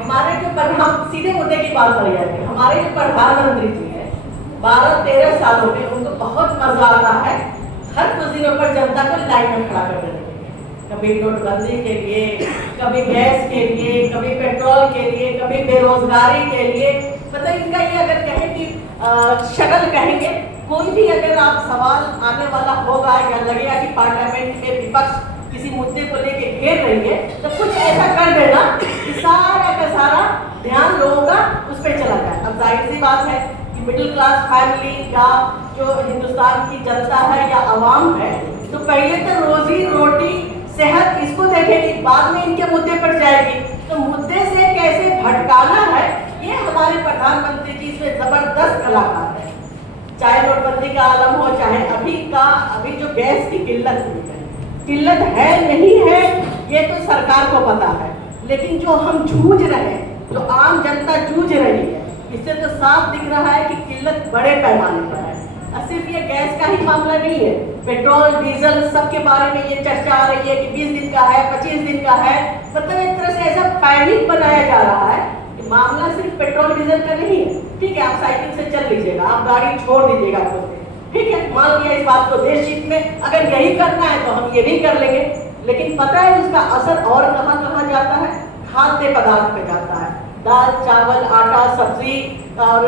हमारे जो प्रधान, सीधे मुद्दे की बात करी जाएगी, हमारे जो प्रधानमंत्री जी हैं 12-13 सालों में उनको बहुत मजा आता है हर कुछ दिनों पर जनता को लाइन में खड़ा कर देने के लिए, कभी नोटबंदी के लिए, कभी गैस के लिए, कभी पेट्रोल के लिए, कभी बेरोजगारी के लिए। मतलब इनका ये अगर कहें कि शक्ल कहेंगे, कोई भी अगर आप सवाल आने वाला होगा या लगेगा कि पार्लियामेंट में विपक्ष किसी मुद्दे को लेके घेर रही है, तो कुछ ऐसा कर देना कि सारा का सारा ध्यान लोगों का उस पर चला जाए। अब जाहिर सी बात है कि मिडिल क्लास फैमिली या जो हिंदुस्तान की जनता है या आवाम है, तो पहले तो रोजी रोटी सेहत इसको देखेगी, बाद में इनके मुद्दे पर जाएगी। तो मुद्दे से कैसे भटकाना है, ये हमारे प्रधानमंत्री जी इसमें जबरदस्त कलाकार है। चाहे नोटबंदी का आलम हो, चाहे अभी जो गैस की किल्लत हुई है, किल्लत है नहीं है ये तो सरकार को पता है, लेकिन जो हम जूझ रहे हैं, जो आम जनता जूझ रही है, इससे तो साफ दिख रहा है कि किल्लत बड़े पैमाने पर है। और सिर्फ ये गैस का ही मामला नहीं है, पेट्रोल डीजल सब के बारे में ये चर्चा आ रही है कि 20 दिन का है, 25 दिन का है। मतलब एक तरह से ऐसा पैनिक बनाया जा रहा है कि मामला सिर्फ पेट्रोल डीजल का नहीं है। ठीक है, आप साइकिल से चल लीजिएगा, आप गाड़ी छोड़ दीजिएगा खुद से, ठीक है, मान लिया इस बात को, देश हित में अगर यही करना है तो हम ये भी कर लेंगे। लेकिन पता है उसका असर और कहाँ कहाँ जाता है? खाद्य पदार्थ पे जाता है, दाल चावल आटा सब्जी और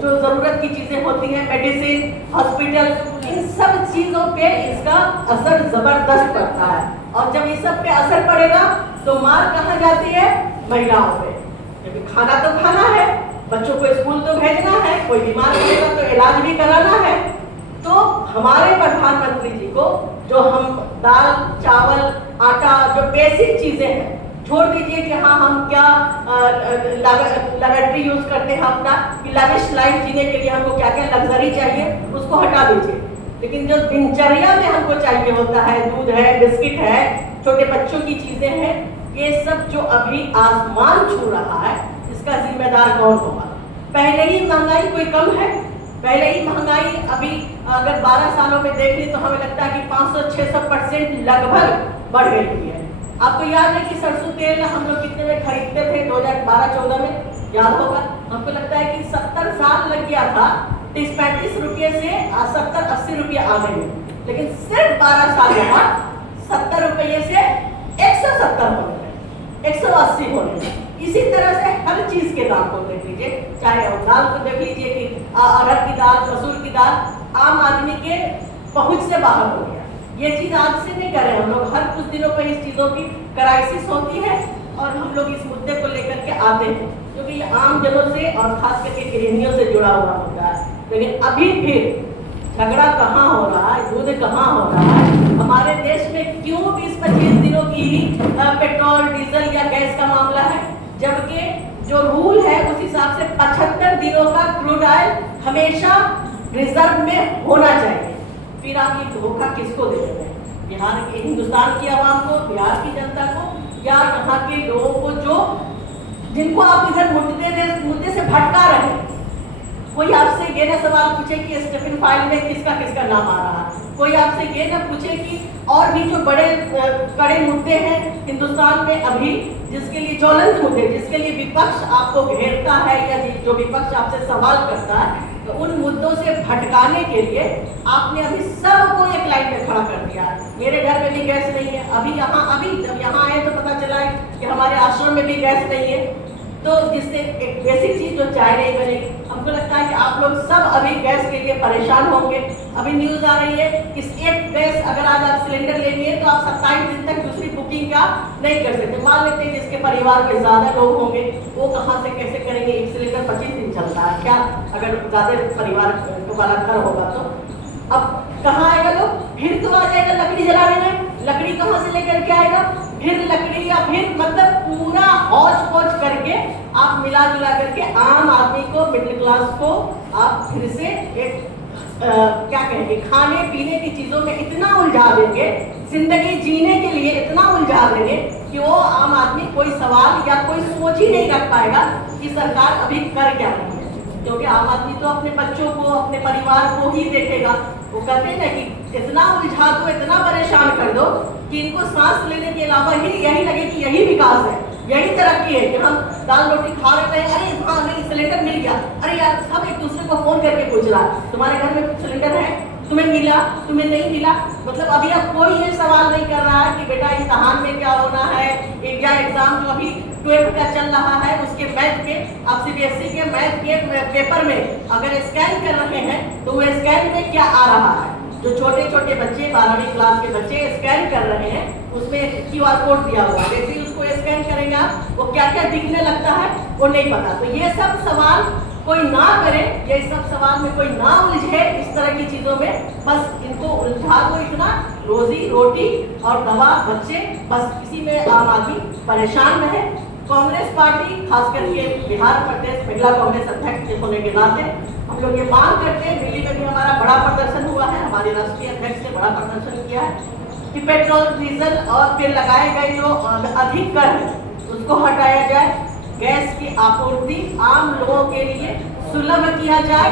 जो जरूरत की चीजें होती हैं, मेडिसिन, हॉस्पिटल, इन सब चीजों पे इसका असर जबरदस्त पड़ता है। और जब इस सब पे असर पड़ेगा तो मार कहाँ जाती है? महिलाओं पे। क्योंकि खाना तो खाना है, बच्चों को स्कूल तो भेजना है, कोई बीमार पड़ेगा तो इलाज भी कराना है। तो हमारे प्रधानमंत्री जी को जो हम दाल चावल आटा जो बेसिक चीजें हैं, छोड़ दीजिए कि हाँ हम क्या लैबोरेटरी यूज करते हैं अपना कि लविश लाइफ जीने के लिए हमको क्या क्या लग्जरी चाहिए, उसको हटा दीजिए। लेकिन जो दिनचर्या में हमको चाहिए होता है, दूध है, बिस्किट है, छोटे बच्चों की चीजें हैं, ये सब जो अभी आसमान छू रहा है, इसका जिम्मेदार कौन होगा? पहले ही महंगाई कोई कम है? पहले ही महंगाई अभी अगर 12 सालों में देख लें तो हमें लगता है कि 500-600% लगभग बढ़ गई है। आपको याद है कि सरसों तेल हम लोग कितने में खरीदते थे 2012-14 में? याद होगा, हमको लगता है कि 70 साल लग गया था 30-35 रुपये से 70-80 रुपये आने में, लेकिन सिर्फ 12 साल के बाद 70 रुपये से 170 होने में, 180 होने में। इसी तरह से हर चीज के दाम को देख लीजिए, चाहे दाल को देख लीजिए कि अरहर की दाल, मसूर की दाल आम आदमी के पहुंच से बाहर हो गया। ये चीज आज से नहीं कर रहे हम लोग, हर कुछ दिनों पर इस चीजों की क्राइसिस होती है और हम लोग इस मुद्दे को लेकर के आते हैं, क्योंकि ये आम जनों से और खास करके गृहिणियों से जुड़ा हुआ मुद्दा है। लेकिन अभी फिर झगड़ा कहाँ हो रहा है, युद्ध कहाँ हो रहा है? हमारे देश में क्यों 20-25 दिनों की ही पेट्रोल डीजल या गैस का मामला है, जबकि जो रूल है उस हिसाब से 75 दिनों का क्रूड ऑयल हमेशा रिजर्व में होना चाहिए। फिर आप ये धोखा किसको दे रहे हैं? बिहार के, हिंदुस्तान की आवाम को, बिहार की जनता को, या यहाँ के लोगों को जो जिनको आप इधर मुद्दे से भटका रहे हैं? कोई आपसे ये ना सवाल पूछे कि स्टेफन फाइल में किसका किसका नाम आ रहा है, कोई आपसे ये ना पूछे कि और भी जो बड़े कड़े मुद्दे हैं हिंदुस्तान में अभी, जिसके लिए ज्वलंत मुद्दे, जिसके लिए विपक्ष आपको घेरता है या जो विपक्ष आपसे सवाल करता है, तो उन मुद्दों से भटकाने के लिए आपने अभी सबको एक लाइन में खड़ा कर दिया। मेरे घर में भी गैस नहीं है, अभी जब यहाँ आए तो पता चला है कि हमारे आश्रम में भी गैस नहीं है, तो जिससे एक बेसिक चीज जो चाय नहीं बनेगी। हमको लगता है कि आप लोग सब अभी गैस के लिए परेशान होंगे। अभी न्यूज आ रही है कि एक गैस अगर आज आप सिलेंडर लेंगे तो आप 27 दिन तक दूसरी बुकिंग का नहीं कर सकते। मान लेते हैं जिसके परिवार में ज्यादा लोग होंगे, वो कहाँ से कैसे करेंगे? एक सिलेंडर 25 दिन चलता है क्या, अगर ज्यादा परिवार वाला घर होगा तो? अब कहाँ आएगा लोग? फिर तो आ जाएगा लकड़ी जलाने में, लकड़ी कहाँ से लेकर के आएगा? फिर लकड़ी, या फिर मतलब पूरा हौज पौज करके आप मिला जुला करके आम आदमी को, मिडिल क्लास को आप फिर से एक क्या कहेंगे, खाने पीने की चीजों में इतना उलझा देंगे, जिंदगी जीने के लिए इतना उलझा देंगे कि वो आम आदमी कोई सवाल या कोई सोच ही नहीं रख पाएगा कि सरकार अभी कर क्या रही है। क्योंकि आम आदमी तो अपने बच्चों को, अपने परिवार को ही देखेगा। वो कहते हैं ना कि इतना उलझा दो, इतना परेशान कर दो कि इनको सांस लेने के अलावा ही यही लगे कि यही विकास है, यही तरक्की है कि हम दाल रोटी खा रहे हैं, अरे हाँ नहीं सिलेंडर मिल गया, अरे यार सब एक दूसरे को फोन करके पूछ रहा है तुम्हारे घर में सिलेंडर है, तुम्हें मिला, तुम्हें नहीं मिला। मतलब अभी अब कोई ये सवाल नहीं कर रहा है कि बेटा इम्तहान में क्या होना है, या एग्जाम जो अभी 12th का चल रहा है उसके मैथ के, आप CBSE के मैथ के पेपर में अगर स्कैन कर रहे हैं तो वो स्कैन में क्या आ रहा है, जो छोटे छोटे बच्चे 12वीं क्लास के बच्चे स्कैन कर रहे हैं उसमें QR कोड दिया हुआ है, जैसे ही उसको स्कैन करेंगे आप वो क्या क्या दिखने लगता है वो नहीं पता। तो ये सब सवाल कोई ना करे, ये सब सवाल में कोई ना उलझे इस तरह की चीजों में, बस इनको उलझा दो इतना, रोजी रोटी और दवा बच्चे, बस इसी में आम आदमी परेशान रहे। कांग्रेस पार्टी खास करके बिहार प्रदेश महिला कांग्रेस अध्यक्ष होने के नाते हम लोग ये मांग करते हैं, दिल्ली में भी हमारा बड़ा प्रदर्शन हुआ है, हमारे राष्ट्रीय अध्यक्ष ने बड़ा प्रदर्शन किया है कि पेट्रोल डीजल और फिर लगाए गए जो अधिक कर है उसको हटाया जाए, गैस की आपूर्ति आम लोगों के लिए सुलभ किया जाए,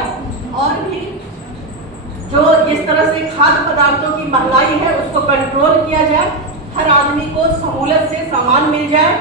और भी जो जिस तरह से खाद्य पदार्थों की महंगाई है उसको कंट्रोल किया जाए, हर आदमी को सहूलत से सामान मिल जाए,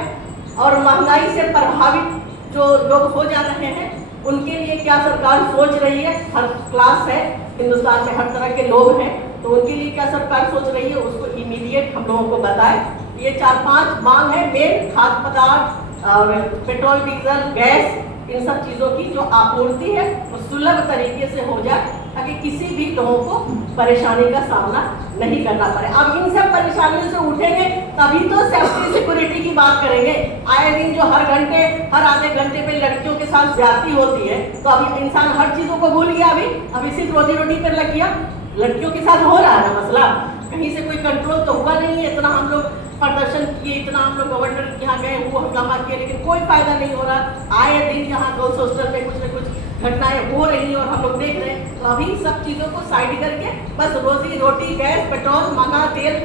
और महंगाई से प्रभावित जो लोग हो जा रहे हैं उनके लिए क्या सरकार सोच रही है, हर क्लास है हिंदुस्तान में, हर तरह के लोग हैं, तो उनके लिए क्या सरकार सोच रही है उसको इमीडिएट हम लोगों को बताएं। ये 4-5 मांग है मेन, खाद्य पदार्थ और पेट्रोल डीजल गैस, इन सब चीज़ों की जो आपूर्ति है वो सुलभ तरीके से हो जाए ताकि किसी भी लोगों को परेशानी का सामना नहीं करना पड़े। अब इन सब परेशानियों से उठेंगे तभी तो सेफ्टी सिक्योरिटी की बात करेंगे। आए दिन जो हर घंटे हर आधे घंटे पे लड़कियों के साथ ज्यादती होती है तो अभी इंसान हर चीज़ों को भूल गया, अभी सिर्फ रोजी रोटी पर लग गया। लड़कियों के साथ हो रहा है ना मसला, कहीं से कोई कंट्रोल तो हुआ नहीं है। इतना हम लोग प्रदर्शन किए, इतना हम लोग गवर्नर के यहाँ गए, वो हंगामा किए, लेकिन कोई फायदा नहीं हो रहा। आए दिन यहाँ गर्ल्स हॉस्टल में कुछ न कुछ घटनाएं हो रही हैं और हम लोग देख रहे हैं। तो अभी सब चीज़ों को साइड करके बस रोजी रोटी गैस पेट्रोल महंगा तेल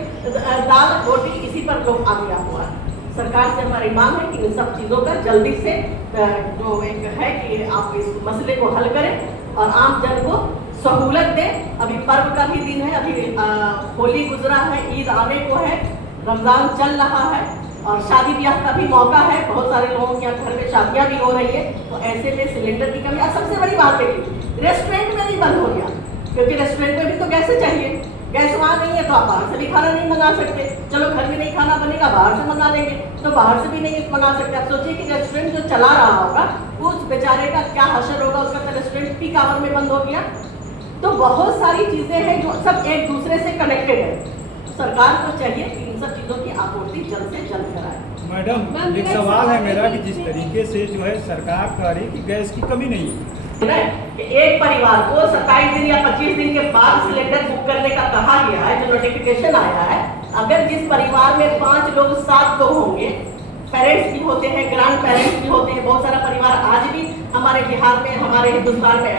दाल रोटी इसी पर लोग आ गया हुआ है। सरकार से हमारी मांग है कि इन सब चीज़ों का जल्दी से जो एक है कि आप इस मसले को हल करें और आम जन को सहूलत दें। अभी पर्व का भी दिन है, अभी होली गुजरा है, ईद आने को है, रमजान चल रहा है और शादी ब्याह का भी मौका है। बहुत सारे लोगों के यहाँ घर में शादियाँ भी हो रही है, तो ऐसे में सिलेंडर की कमी। और सबसे बड़ी बात है कि रेस्टोरेंट में भी बंद हो गया, क्योंकि रेस्टोरेंट में भी तो गैस चाहिए, गैस वहाँ नहीं है तो आप बाहर से भी खाना नहीं मंगा सकते। चलो घर में नहीं खाना बनेगा बाहर से मंगा लेंगे, तो बाहर से भी नहीं मंगा सकते। आप सोचिए कि रेस्टोरेंट जो चला रहा होगा उस बेचारे का क्या हशर होगा, उसका तो रेस्टोरेंट पीक आवर में बंद हो गया। तो बहुत सारी चीज़ें हैं जो सब एक दूसरे से कनेक्टेड है। सरकार को चाहिए कि इन सब चीज़ों की आपूर्ति जल्द से जल्द कराए। मैडम एक सवाल है मेरा कि जिस तरीके से जो है सरकार कह रही कि गैस की कमी नहीं है, कि एक परिवार को 27 दिन या 25 दिन के बाद सिलेंडर बुक करने का कहा गया है, जो नोटिफिकेशन आया है। अगर जिस परिवार में 5 लोग 7 लोग होंगे, पेरेंट्स भी होते हैं, ग्रैंड पेरेंट्स भी होते हैं, बहुत सारा परिवार आज भी हमारे बिहार में हमारे हिंदुस्तान में